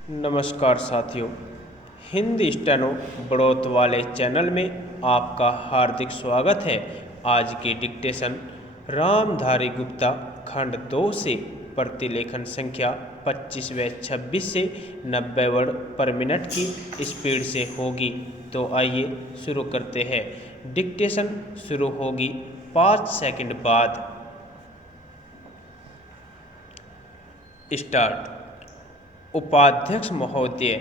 नमस्कार साथियों। हिंदी स्टेनो बढ़ोत वाले चैनल में आपका हार्दिक स्वागत है। आज की डिक्टेशन रामधारी गुप्ता खंड 2 से प्रतिलेखन संख्या 25 व 26 से 90 वर्ड पर मिनट की स्पीड से होगी। तो आइए शुरू करते हैं। डिक्टेशन शुरू होगी 5 सेकंड बाद। स्टार्ट। उपाध्यक्ष महोदय,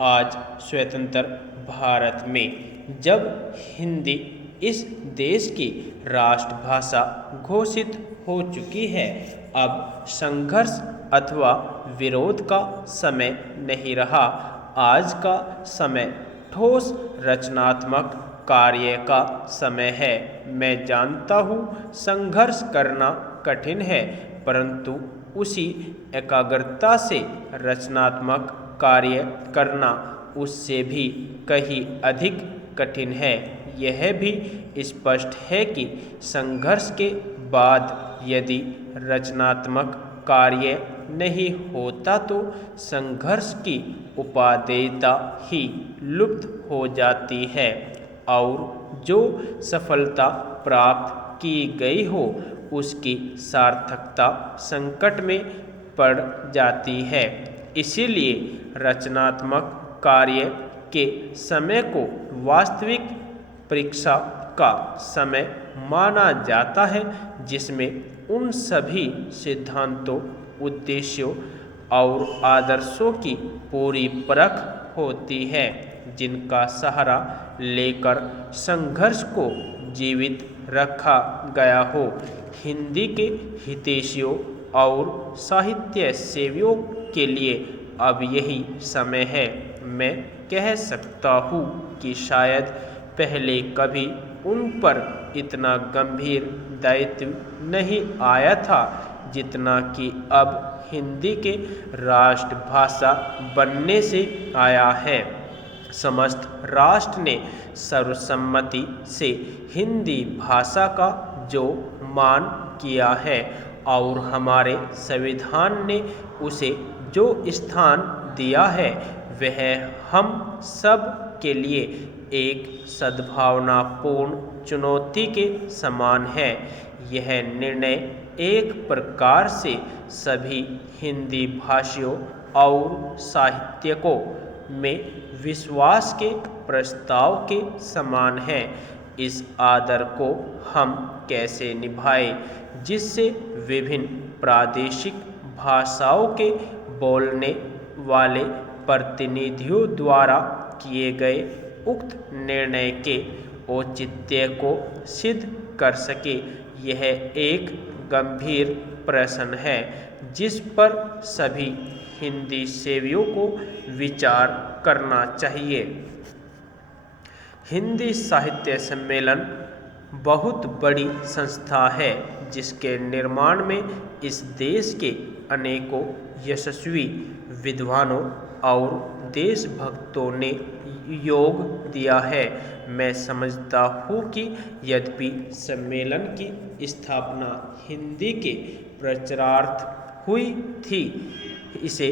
आज स्वतंत्र भारत में जब हिंदी इस देश की राष्ट्रभाषा घोषित हो चुकी है, अब संघर्ष अथवा विरोध का समय नहीं रहा। आज का समय ठोस रचनात्मक कार्य का समय है। मैं जानता हूँ संघर्ष करना कठिन है, परंतु उसी एकाग्रता से रचनात्मक कार्य करना उससे भी कहीं अधिक कठिन है। यह भी स्पष्ट है कि संघर्ष के बाद यदि रचनात्मक कार्य नहीं होता तो संघर्ष की उपादेयता ही लुप्त हो जाती है और जो सफलता प्राप्त की गई हो उसकी सार्थकता संकट में पड़ जाती है। इसीलिए रचनात्मक कार्य के समय को वास्तविक परीक्षा का समय माना जाता है, जिसमें उन सभी सिद्धांतों, उद्देश्यों और आदर्शों की पूरी परख होती है जिनका सहारा लेकर संघर्ष को जीवित रखा गया हो। हिंदी के हितैषियों और साहित्य सेवियों के लिए अब यही समय है। मैं कह सकता हूँ कि शायद पहले कभी उन पर इतना गंभीर दायित्व नहीं आया था जितना कि अब हिंदी के राष्ट्रभाषा बनने से आया है। समस्त राष्ट्र ने सर्वसम्मति से हिंदी भाषा का जो मान किया है और हमारे संविधान ने उसे जो स्थान दिया है, वह हम सब के लिए एक सद्भावनापूर्ण चुनौती के समान है। यह निर्णय एक प्रकार से सभी हिंदी भाषियों और साहित्यकों में विश्वास के प्रस्ताव के समान है। इस आदर को हम कैसे निभाएं जिससे विभिन्न प्रादेशिक भाषाओं के बोलने वाले प्रतिनिधियों द्वारा किए गए उक्त निर्णय के औचित्य को सिद्ध कर सके। यह एक गंभीर प्रश्न है जिस पर सभी हिंदी सेवियों को विचार करना चाहिए। हिंदी साहित्य सम्मेलन बहुत बड़ी संस्था है जिसके निर्माण में इस देश के अनेकों यशस्वी विद्वानों और देशभक्तों ने योग दिया है। मैं समझता हूँ कि यद्यपि सम्मेलन की स्थापना हिंदी के प्रचारार्थ हुई थी, इसे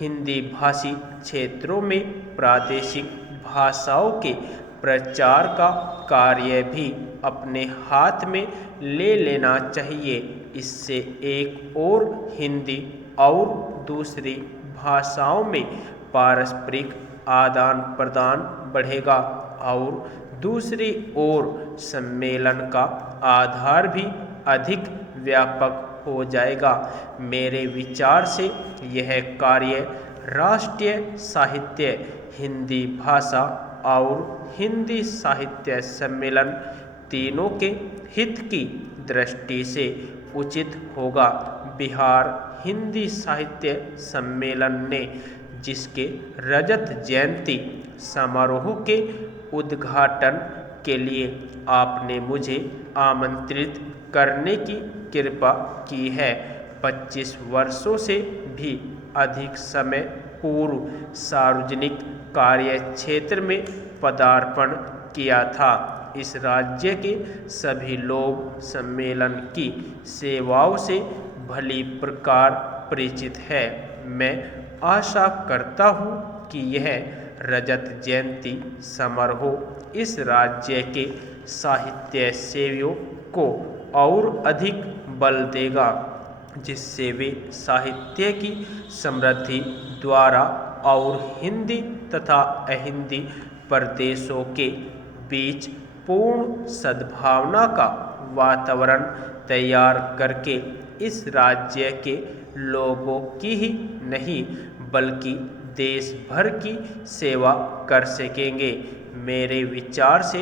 हिंदी भाषी क्षेत्रों में प्रादेशिक भाषाओं के प्रचार का कार्य भी अपने हाथ में ले लेना चाहिए। इससे एक और हिंदी और दूसरी भाषाओं में पारस्परिक आदान प्रदान बढ़ेगा और दूसरी ओर सम्मेलन का आधार भी अधिक व्यापक हो जाएगा। मेरे विचार से यह कार्य राष्ट्रीय साहित्य, हिंदी भाषा और हिंदी साहित्य सम्मेलन तीनों के हित की दृष्टि से उचित होगा। बिहार हिंदी साहित्य सम्मेलन ने जिसके रजत जयंती समारोह के उद्घाटन के लिए आपने मुझे आमंत्रित करने की कृपा की है, 25 वर्षों से भी अधिक समय पूर्व सार्वजनिक कार्य क्षेत्र में पदार्पण किया था। इस राज्य के सभी लोग सम्मेलन की सेवाओं से भली प्रकार परिचित है। मैं आशा करता हूँ कि यह रजत जयंती समारोह इस राज्य के साहित्य सेवियों को और अधिक बल देगा, जिससे वे साहित्य की समृद्धि द्वारा और हिंदी तथा अहिंदी प्रदेशों के बीच पूर्ण सद्भावना का वातावरण तैयार करके इस राज्य के लोगों की ही नहीं बल्कि देश भर की सेवा कर सकेंगे। मेरे विचार से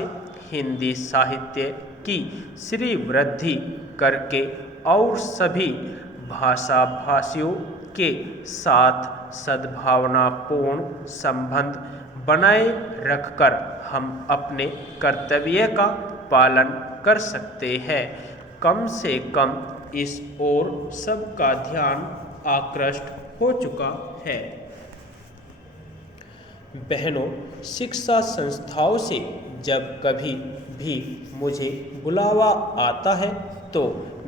हिंदी साहित्य की श्रीवृद्धि करके और सभी भाषा भाषियों के साथ सद्भावनापूर्ण संबंध बनाए रखकर हम अपने कर्तव्य का पालन कर सकते हैं। कम से कम इस ओर सबका ध्यान आकृष्ट हो चुका है। बहनों, शिक्षा संस्थाओं से जब कभी भी मुझे बुलावा आता है तो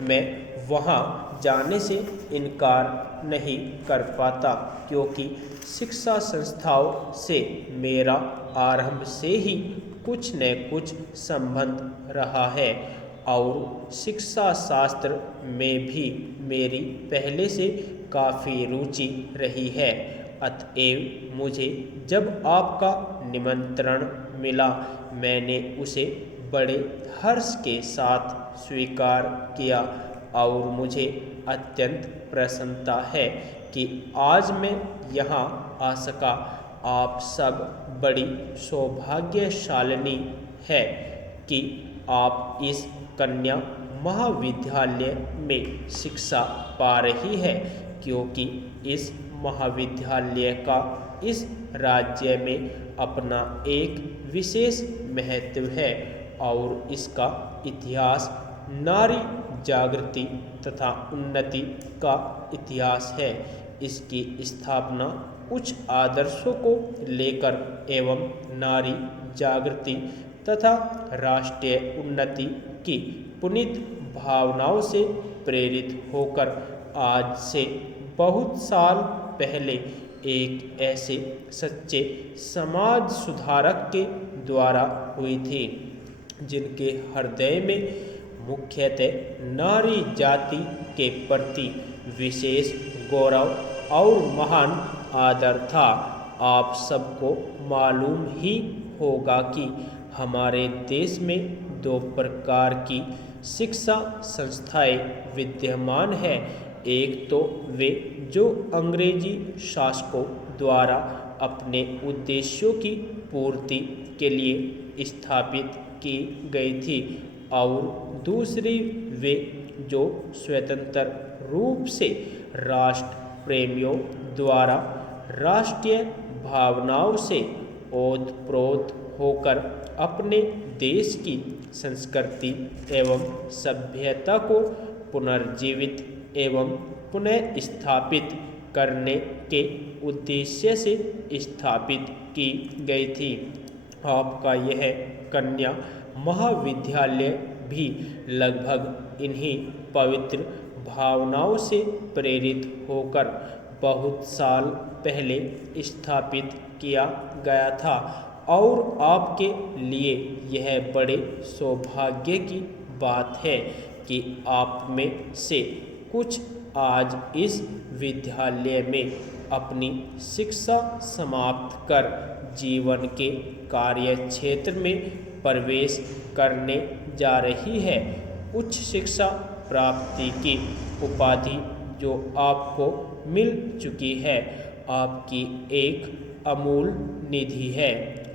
मैं वहाँ जाने से इनकार नहीं कर पाता, क्योंकि शिक्षा संस्थाओं से मेरा आरंभ से ही कुछ न कुछ संबंध रहा है और शिक्षा शास्त्र में भी मेरी पहले से काफ़ी रुचि रही है। अतएव मुझे जब आपका निमंत्रण मिला, मैंने उसे बड़े हर्ष के साथ स्वीकार किया और मुझे अत्यंत प्रसन्नता है कि आज मैं यहाँ आ सका। आप सब बड़ी सौभाग्यशालिनी है कि आप इस कन्या महाविद्यालय में शिक्षा पा रही है, क्योंकि इस महाविद्यालय का इस राज्य में अपना एक विशेष महत्व है और इसका इतिहास नारी जागृति तथा उन्नति का इतिहास है। इसकी स्थापना उच्च आदर्शों को लेकर एवं नारी जागृति तथा राष्ट्रीय उन्नति की पुनीत भावनाओं से प्रेरित होकर आज से बहुत साल पहले एक ऐसे सच्चे समाज सुधारक के द्वारा हुई थी, जिनके हृदय में मुख्यतः नारी जाति के प्रति विशेष गौरव और महान आदर था। आप सबको मालूम ही होगा कि हमारे देश में दो प्रकार की शिक्षा संस्थाएं विद्यमान है। एक तो वे जो अंग्रेजी शासकों द्वारा अपने उद्देश्यों की पूर्ति के लिए स्थापित की गई थी और दूसरी वे जो स्वतंत्र रूप से राष्ट्र प्रेमियों द्वारा राष्ट्रीय भावनाओं से ओतप्रोत होकर अपने देश की संस्कृति एवं सभ्यता को पुनर्जीवित एवं पुनः स्थापित करने के उद्देश्य से स्थापित की गई थी। आपका यह कन्या महाविद्यालय भी लगभग इन्हीं पवित्र भावनाओं से प्रेरित होकर बहुत साल पहले स्थापित किया गया था और आपके लिए यह बड़े सौभाग्य की बात है कि आप में से कुछ आज इस विद्यालय में अपनी शिक्षा समाप्त कर जीवन के कार्य क्षेत्र में प्रवेश करने जा रही है। उच्च शिक्षा प्राप्ति की उपाधि जो आपको मिल चुकी है, आपकी एक अमूल निधि है,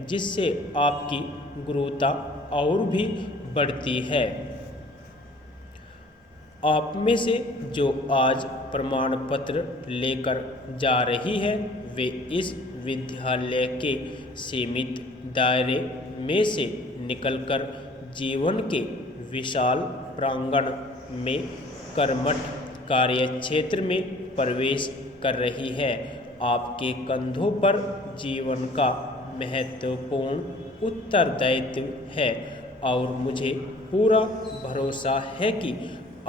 जिससे आपकी गुरुता और भी बढ़ती है। आप में से जो आज प्रमाण पत्र लेकर जा रही है, वे इस विद्यालय के सीमित दायरे में से निकलकर जीवन के विशाल प्रांगण में कर्मठ कार्य क्षेत्र में प्रवेश कर रही है। आपके कंधों पर जीवन का महत्वपूर्ण उत्तरदायित्व है और मुझे पूरा भरोसा है कि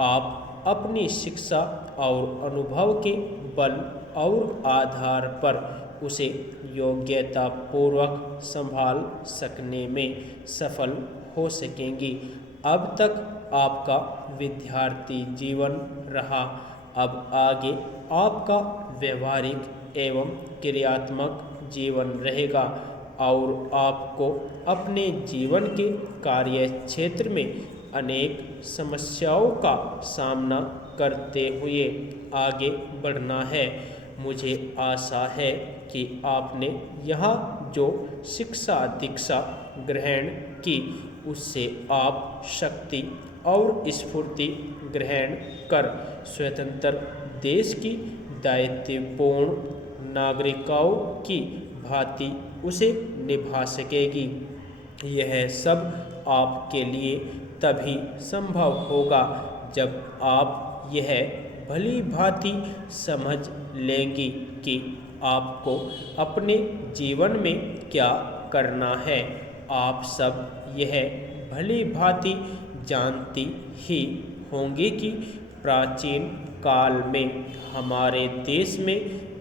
आप अपनी शिक्षा और अनुभव के बल और आधार पर उसे योग्यतापूर्वक संभाल सकने में सफल हो सकेंगी। अब तक आपका विद्यार्थी जीवन रहा, अब आगे आपका व्यवहारिक एवं क्रियात्मक जीवन रहेगा और आपको अपने जीवन के कार्य क्षेत्र में अनेक समस्याओं का सामना करते हुए आगे बढ़ना है। मुझे आशा है कि आपने यहाँ जो शिक्षा दीक्षा ग्रहण की उससे आप शक्ति और स्फूर्ति ग्रहण कर स्वतंत्र देश की दायित्वपूर्ण नागरिकों की भांति उसे निभा सकेगी। यह सब आपके लिए तभी संभव होगा जब आप यह भली भांति समझ लेंगी कि आपको अपने जीवन में क्या करना है। आप सब यह भली भांति जानती ही होंगी कि प्राचीन काल में हमारे देश में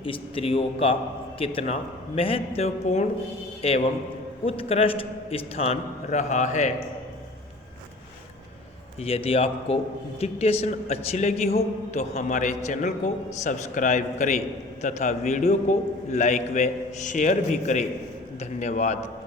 स्त्रियों का कितना महत्वपूर्ण एवं उत्कृष्ट स्थान रहा है। यदि आपको डिक्टेशन अच्छी लगी हो तो हमारे चैनल को सब्सक्राइब करें तथा वीडियो को लाइक व शेयर भी करें। धन्यवाद।